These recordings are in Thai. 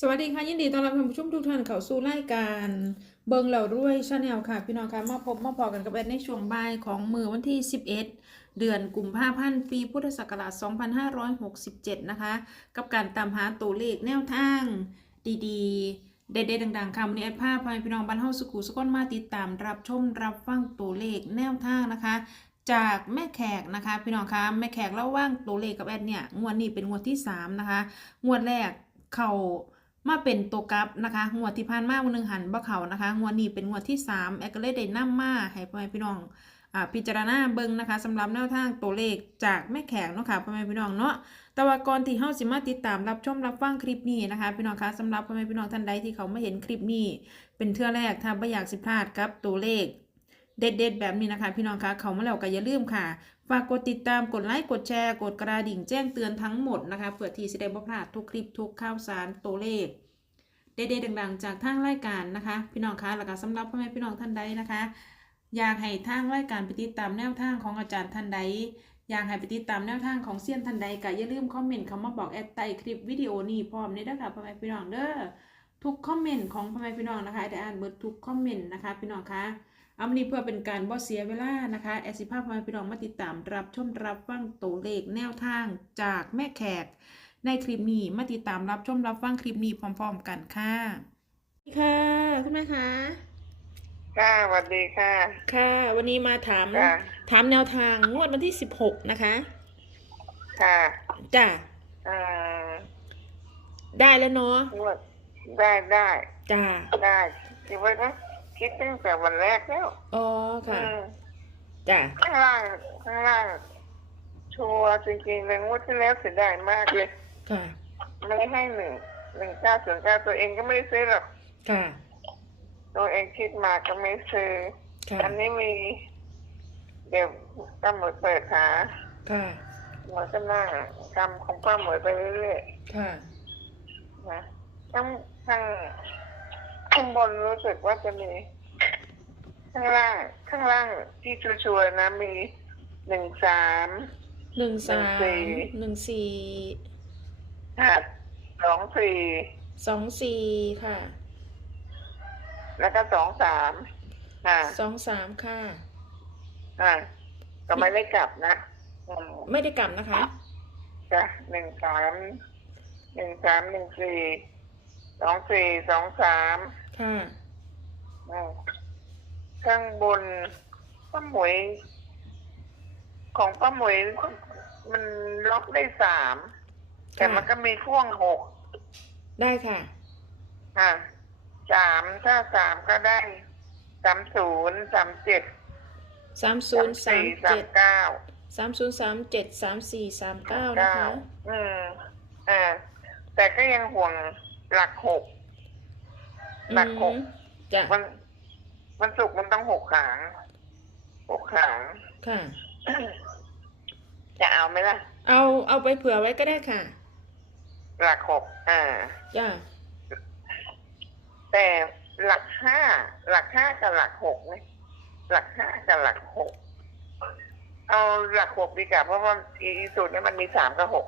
สวัสดีค่ะยินดีต้อนรับท่านผู้ชมทุกท่านเข้าสู่รายการเบิงเหล่ารวยชาแนลค่ะ พี่น้องคะมาพบมาพอกันกับแอดในช่วงบ่ายของมือวันที่ 11 เดือนกุมภาพันธ์ปีพุทธศักราช 2567 นะคะ กับการตามหาตัวเลขแนวทางดีๆ เด็ดๆดังๆค่ะวันนี้แอดภาพพาพี่น้องบ้านเฮาสุขุสุกนมาติดตามรับชมรับฟังตัวเลขแนวทางนะคะจากแม่แขกนะคะ พี่น้องคะแม่แขกเล่าว่างตัวเลขกับแอดเนี่ยงวดนี้เป็นงวดที่สามนะคะงวดแรกเขา มาเป็นตัวกลับนะคะงวดที่ผ่านมาวันหนึ่งหันบ่เขานะคะงวดนี้เป็นงวดที่สามแอก็เลยได้นำมาให้พ่อแม่พี่น้องอ่าพิจารณาเบิ่งนะคะสำหรับแนวทางตัวเลขจากแม่แขกเนาะค่ะพ่อแม่พี่น้องเนาะแต่ว่าก่อนที่เฮาสิมาติดตามรับชมรับฟังคลิปนี้นะคะพี่น้องคะสำหรับพ่อแม่พี่น้องท่านใดที่เขาไม่เห็นคลิปนี้ เป็นเทื่อแรกถ้าไม่อยากสิพลาดกับตัวเลขเด็ดๆแบบนี้นะคะ พี่น้องคะเขามาแล้วก็อย่าลืมค่ะฝากกดติดตามกดไลค์กดแชร์ กดกระดิ่งแจ้งเตือนทั้งหมดนะคะเพื่อที่จะได้บ่พลาดทุกคลิปทุกข่าวสารตัวเลข เด็ดๆดังๆ จากทางรายการนะคะ พี่น้องคะแล้วก็สำหรับพ่อแม่พี่น้องท่านใดนะคะ อยากให้ทางรายการไปติดตามแนวทางของอาจารย์ท่านใด อยากให้ไปติดตามแนวทางของเซียนท่านใดก็อย่าลืมคอมเมนต์คำมาบอกแอดใต้คลิปวิดีโอนี้พร้อมนี้ด้วค่ะพ่อแม่พี่น้องเด้อทุกคอมเมนต์ของพ่อแม่พี่น้องนะคะได้อ่านเบิดทุกคอมเมนต์นะคะ พี่น้องคะเอาวันนี้เพื่อเป็นการบ่เสียเวลานะคะแอดสิภาพพ่อแมาพี่น้องมาติดตามรับชมรับฟังตัวเลขแนวทางจากแม่แขก ในคลิปนี้มาติดตามรับชมรับฟังคลิปนี้พร้อมๆกันค่ะค่ะคุณแม่คะค่ะสวัสดีค่ะ ค่ะ วันนี้มาถามค่ะ ถามแนวทางงวดวันที่16นะคะค่ะจ้ะอ่าได้แล้วเนาะนวดได้ได้จ้ะได้คิดว่านะคิดตั้งแต่วันแรกแล้วอ๋อค่ะอืมจ้ะข้างล่างข้างล่างชัวร์จริงๆเลยงวดที่แล้วเสียดายมากเลย ค่ะไม่ให้หนึ่งหนึ่งเก้าส่วนเก้าตัวเองก็ไม่ได้ซื้อหรอกค่ะ ตัวเองคิดมาก็ไม่ซื้อ ค่ะ อันนี้มี เดี๋ยวกำหนดเปิดหาค่ะ หมอก็นั่งกำของป้าหมวยไปเรื่อยๆค่ะนะข้างข้างข้างบนรู้สึกว่าจะมี ข้างล่าง ข้างล่างที่ชัวร์ๆนะมีหนึ่งสาม หนึ่งสามหนึ่งสี่ หนึ่งสี่ หัดสองสี่สองสี่ค่ะ แล้วก็สองสามอ่าสองสามค่ะอ่าก็ไม่ได้กลับนะอืมไม่ได้กลับนะคะ จ้ะหนึ่งสามหนึ่งสามหนึ่งสี่สองสี่สองสามค่ะ อืมข้างบนป้าหมวย ของป้าหมวยมันล็อกได้สาม แต่มันก็มีพ่วงหกได้ค่ะค่ะสามถ้าสามก็ได้สามศูนย์สามเจ็ดสามศูสานมย์สามสี่สาเจ็มดเก้าสามศูนย์สามเจ็ดสามสี่สามเก้านะเก้าคะอืมอ่าแต่ก็ยังห่วงหลักหกหลักหกอืมจ้ะมันมันสุกร์มันต้องหกขางหกขางค่ะ จะเอาไหมล่ะ เอาเอาไปเผื่อไว้ก็ได้ค่ะ หลักหกอ่า จ้ะแต่หลักห้าหลักห้ากับหลักหกเนี่ยหลักห้ากับหลักหกเอาหลักหกดีกว่าเพราะว่าอีอีสูตรเนี่ยมันมีสามกับหก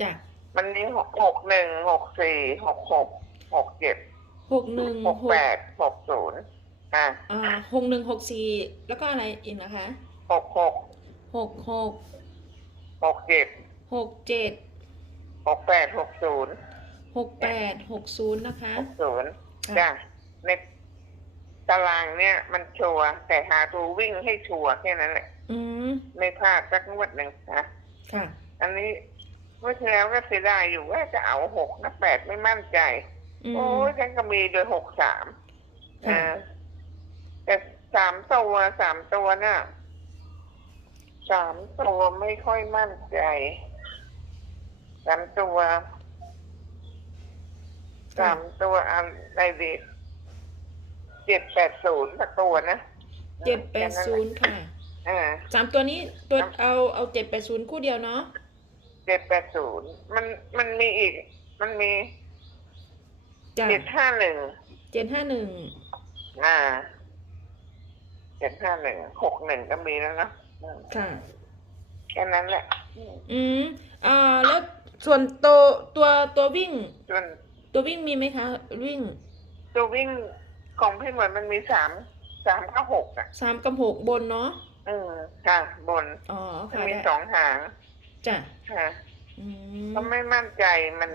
จ้ะมันมีหกหกหนึ่งหกสี่หกหกหกเจ็ดหกหนึ่งหกแปดหกศูนย์อะอ่าหกหนึ่งหกสี่แล้วก็อะไรอีกนะคะหกหกหกหกหกเจ็ดหกเจ็ด หกแปดหกศูนย์หกแปดหกศูนย์นะคะ หกศูนย์ค่ะ จ้ะในตารางเนี่ยมันชัวร์แต่หาตัววิ่งให้ชัวร์แค่นั้นแหละ อืมไม่พลาดสักงวดหนึ่งนะค่ะ อันนี้เมื่อที่แล้วก็เสียดายอยู่ว่าจะเอาหกนะแปดไม่มั่นใจ อืม โอ้ยฉันก็มีโดยหกสามค่ะอ่าแต่สามตัวสามตัวน่ะสามตัวไม่ค่อยมั่นใจ สามตัวสามตัวอะไรดีเจ็ดแปดศูนย์สักตัวนะเจ็ดแปดศูนย์ค่ะอ่าสามตัวนี้ตัวครับเอาเอาเจ็ดแปดศูนย์คู่เดียวเนาะเจ็ดแปดศูนย์มันมันมีอีก มันมีจ้ะเจ็ดห้าหนึ่งเจ็ดห้าหนึ่งอ่าเจ็ดห้าหนึ่งหกหนึ่งก็มีแล้วเนอะอืมค่ะแค่นั้นแหละ อืมอืมอ่าแล้ว ส่วนตัวตัวตัววิ่ง ส่วนตัววิ่งมีไหมคะ วิ่ง ตัววิ่งของพี่เหมือนมันมีสามสามกับหกอะสามกับหกบนเนาะอืมค่ะ บนอ๋อมันค่ะมีได้สองหางจ้ะค่ะ อืมก็ไม่มั่นใจมัน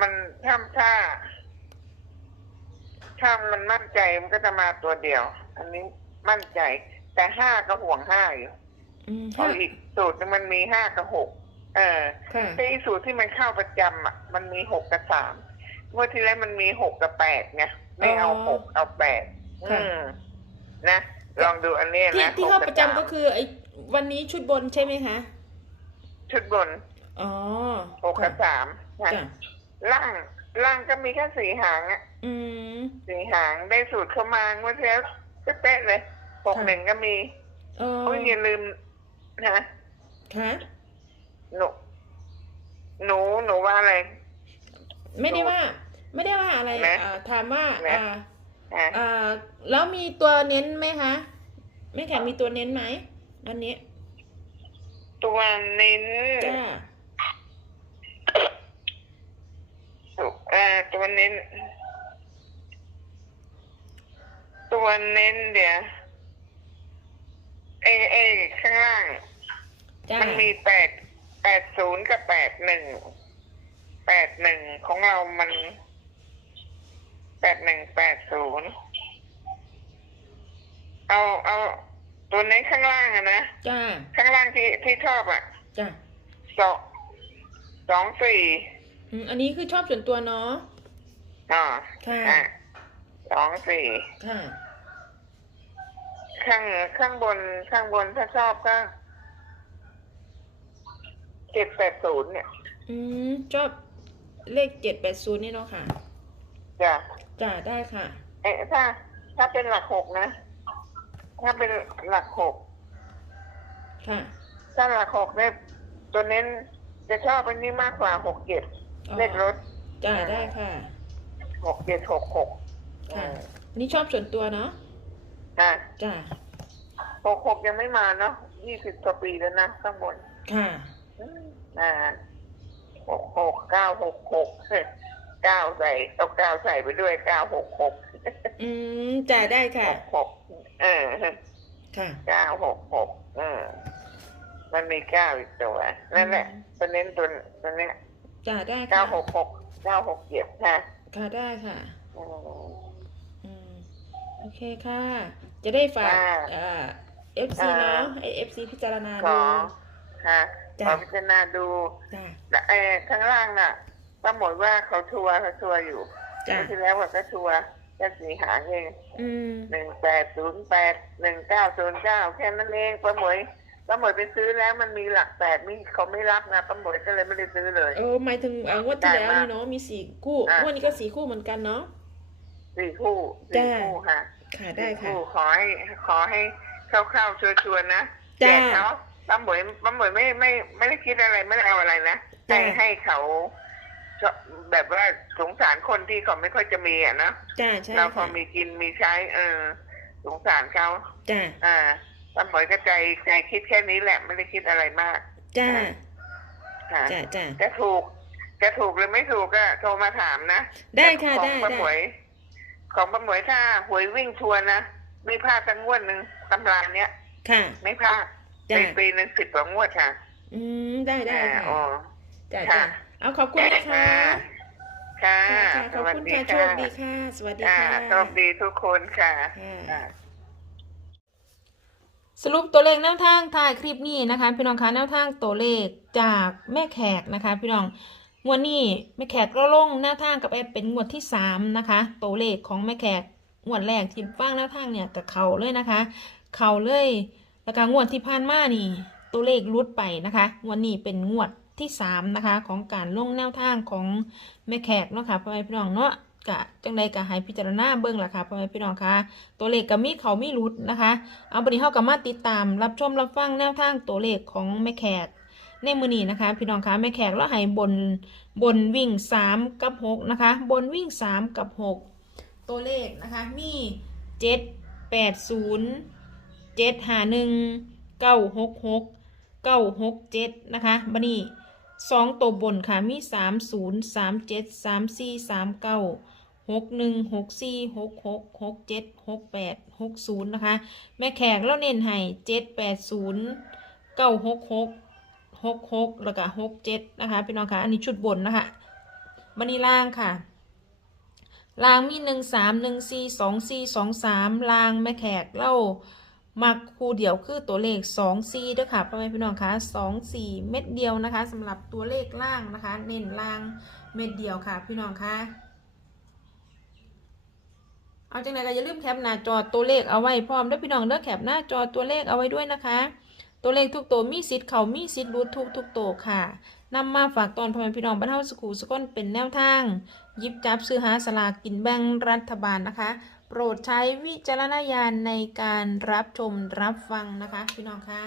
มันถ้าถ้าถ้ามันมั่นใจมันก็จะมาตัวเดียว อันนี้มั่นใจ แต่ห้าก็ห่วงห้าอยู่อืมเพราะค่ะอีกสูตรหนึงมันมีห้ากับหก เออค่ะแต่อีกสูตรที่มันเข้าประจำอะมันมีหกกับสามงวดที่แล้วมันมีหกกับแปดไงไม่เอาหกเอาแปดอืมนะ ลองดูอันนี้ที่นะที่หกเข้ากับประจำสามก็คือ ไอ้วันนี้ชุดบนใช่ไหมคะชุดบนอ๋อหกกับสามนะจ้ะล่างล่างก็มีแค่สี่หางอะอืมสี่หางได้สูตรเข้ามางวดที่แล้วเป๊ะๆเลยหกหนึ่งก็มีเออโอ้ยอย่าลืมนะค่ะ หนูหนูหนูว่าอะไร ไม่ได้ว่า ไม่ได้ว่าอะไรนะอ่าถามว่านะ อ่าอะอ่าแล้วมีตัวเน้นไหมคะแม่แขกมีตัวเน้นไหมวันนี้ตัวเน้นจ้าเอ่อตัวเน้น ตัวเน้นเดี๋ยวเอเอข้างล่าง จ้ามันมีแปด แปดศูนย์กับแปดหนึ่งแปดหนึ่งของเรามันแปดหนึ่งแปดศูนย์เอาเอาตัวเน้นข้างล่างอะนะจ้าข้างล่างที่ที่ชอบอะจ้าสองสองสี่อืมอันนี้คือชอบส่วนตัวเนาะอ่าค่ะอะสองสี่ค่ะ ข้างข้างบนข้างบนถ้าชอบก็ เจ็ดแปดศูนย์เนี่ย อืมชอบเลขเจ็ดแปดศูนย์นี่เนาะค่ะจ้ะจ้าได้ค่ะ เอ๊ะถ้า ถ้าเป็นหลักหกนะ ถ้าเป็นหลักหกค่ะ ถ้าหลักหกเนี่ยตัวเน้นจะชอบอันนี้มากกว่าหกเจ็ดอ๋อ เลขรถจ้าได้ค่ะ หกเจ็ดหกหกค่ะอันนี้ชอบส่วนตัวเนาะอะจ้าหกหกยังไม่มาเนาะยี่สิบกว่าปีแล้วนะข้างบน ค่ะ อ่าหกหกเก้าหกหกเก้าใส่เอาเก้าใส่ไปด้วยเก้าหกหกอืมจ้าได้ค่ะหกหกเออค่ะเก้าหกหกเออ มันมีเก้าอีกตัวนั่นแหละอืมตัวเน้นตัวตัวเนี้ยจ้าได้เก้าค่ะหกหกเก้าหกเจ็ดค่ะค่ะได้ค่ะอืมอืมโอเคค่ะ จะได้ฝากอ่าเอ่อฟซีอ่าเนาะไอเอฟซีพิจารณาขดูอค่ะ จ้ะขอพิจารณาดูจ้าแต่เออข้างล่างน่ะป้าหมดว่าเขาชัวร์เขาชัวร์อยู่จ้าเมื่อที่แล้วว่าก็ชัวร์แค่สีหางเอง อืมหนึ่งแปดศูนย์แปดหนึ่งเก้าศูนย์เก้าแค่นั้นเองป้าหมวยป้าหมวยไปซื้อแล้วมันมีหลักแปดนี่เขาไม่รับนะป้าหมวยก็เลยไม่ได้ซื้อเลย เออหมายถึงเอ่องวดที่แล้วได้มากนี่เนาะมีสี่คู่อะ งวดนี้ก็สี่คู่เหมือนกันเนาะ สี่คู่สี่จ้ะคู่ค่ะค่ะได้สี่ค่ะ คู่ขอให้ขอให้เข้าๆชัวร์ๆนะแจจ้ะกเขา ป้าหมวยป้าหมวยไม่ไม่ไม่ได้คิดอะไรไม่ได้เอาอะไรนะให้จ้ะให้เขาแบบว่าสงสารคนที่เขาไม่ค่อยจะมีอะนะจ้าใช่เราพอค่ะมีกินมีใช้ เออ สงสารเขาจ้าอ่าป้าหมวยก็ใจใจคิดแค่นี้แหละไม่ได้คิดอะไรมากจ้าค่ะจ้าจ้าจะถูกจะถูกหรือไม่ถูกก็โทรมาถามนะได้ค่ะของได้ป้าได้หมวยของป้าหมวยถ้าหวยวิ่งทัวร์นะไม่พลาดสักงวดหนึ่งตำราเนี้ยค่ะ ไม่พลาด จ้าปีปีหนึ่งสิบกว่างวดค่ะ อืมได้ได้อ่าค่ะอ๋อจ้าค่ะจ้าเอาขอบคุณนะคะค่ะค่ะค่ะขสอบวัสคุณดีค่ะโชค่ะคดีค่ะ สวัสดีอ่าค่ะโชคดีทุกคนค่ะค่ะอ่าสรุปตัวเลขแนวทางถ่ายคลิปนี้นะคะ พี่น้องคะแนวทางตัวเลขจากแม่แขกนะคะ พี่น้องงวดนี้แม่แขกก็ลงแนวทางกับแอดเป็นงวดที่สามนะคะตัวเลขของแม่แขกงวดแรกที่ฟังแนวทางเนี่ยกับเขาเลยนะคะ เขาเลย แล้วก็งวดที่ผ่านมานี่ ตัวเลขรุดไปนะคะ งวดนี้เป็นงวดที่สามนะคะ ของการลงแนวทางของแม่แขกเนาะค่ะพ่อแม่พี่น้องเนาะกะจังใดกะให้พิจารณาเบิ่งล่ะค่ะพ่อแม่พี่น้องค่ะ ตัวเลขก็มีเขามีรุดนะคะ เอาบัดนี้เฮาก็มาติดตาม รับชมรับฟังแนวทางตัวเลขของแม่แขกในมือนี้นะคะ พี่น้องคะแม่แขกแล้วให้บนบนวิ่ง3กับ6นะคะ บนวิ่ง3กับ6ตัวเลขนะคะมี7 8 0 7 5 1 9 6 6 9 6 7นะคะบัดนี้สองตัวบนค่ะมีสามศูนย์สามเจ็ดสามสี่สามเก้าหกหนึ่งหกสี่หกหกหกเจ็ดหกแปดหกศูนย์นะคะ แม่แขกแล้วเน้นให้เจ็ดแปดศูนย์เก้าหกหกหกหกแล้วก็หกเจ็ดนะคะพี่น้องคะอันนี้ชุดบนนะคะบันนี้ล่างค่ะลางมีหนึ่งสามหนึ่งสี่สองสี่สองสามลางแม่แขกเล่า มักคู่เดียวคือตัวเลขสองสี่ด้วยค่ะพ่อแม่พี่น้องคะสองสี่เม็ดเดียวนะคะสำหรับตัวเลขล่างนะคะ เน้นล่างเม็ดเดียวค่ะ พี่น้องคะเอาจังไหนก็อย่าลืมแคปหน้าจอตัวเลขเอาไว้พร้อมด้วยพี่น้องเลือกแคปหน้าจอตัวเลขเอาไว้ด้วยนะคะ ตัวเลขทุกตัวมีสิทธิ์เขามีสิทธิ์รูดทุกทุกตัวค่ะนำมาฝากตอนพ่อแม่พี่น้องบรรเทาสกูสก้นเป็นแนวทางยิบจับซื้อหาสลากกินแบ่งรัฐบาลนะคะ โปรดใช้วิจารณญาณในการรับชมรับฟังนะคะ พี่น้องคะ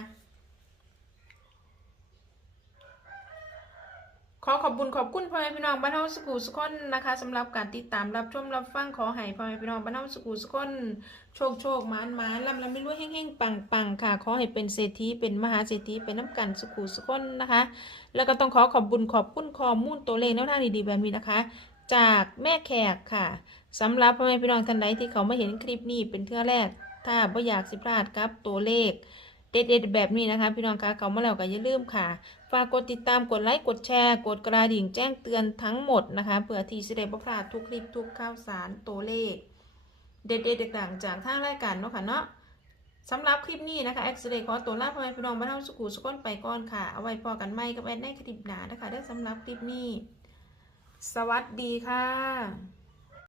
ขอขอบคุณขอบคุณพ่อแม่พี่น้องบ้านเฮาสกูสุกคนนะคะสำหรับการติดตามรับชมรับฟังขอให้พ่อแม่พี่น้องบ้านเฮาสกูสุกคนโชคโชคหมานหมานลำลำไม่รู้แห้งๆปังปังค่ะ ขอให้เป็นเศรษฐีเป็นมหาเศรษฐีเป็นน้ำกันสกูสุกคนนะคะ แล้วก็ต้องขอขอบคุณขอบคุณข้อมูลตัวเลขแนวทางดีๆแบบนี้นะคะ จากแม่แขกค่ะสำหรับพ่อแม่พี่น้องท่านใดที่เขามาเห็นคลิปนี้เป็นเทื่อแรก ถ้าไม่อยากสิพลาดครับตัวเลข เด็ดๆแบบนี้นะคะ พี่น้องคะเขามาแล้วก็อย่าลืมค่ะฝากกดติดตามกดไลค์กดแชร์ กดกระดิ่งแจ้งเตือนทั้งหมดนะคะเพื่อที่จะได้บ่พลาดทุกคลิปทุกข่าวสารตัวเลข เด็ดๆต่างๆจากทางรายการเนาะค่ะเนาะสำหรับคลิปนี้นะคะเอ็กซ์เรย์ขอตัวลาพ่อแม่พี่น้องบ้านเฮาสุขุสุขนไปก่อนค่ะ เอาไว้พอกันไม่กับแอดในคลิปหนานะคะได้สำหรับคลิปนี้ สวัสดีค่ะ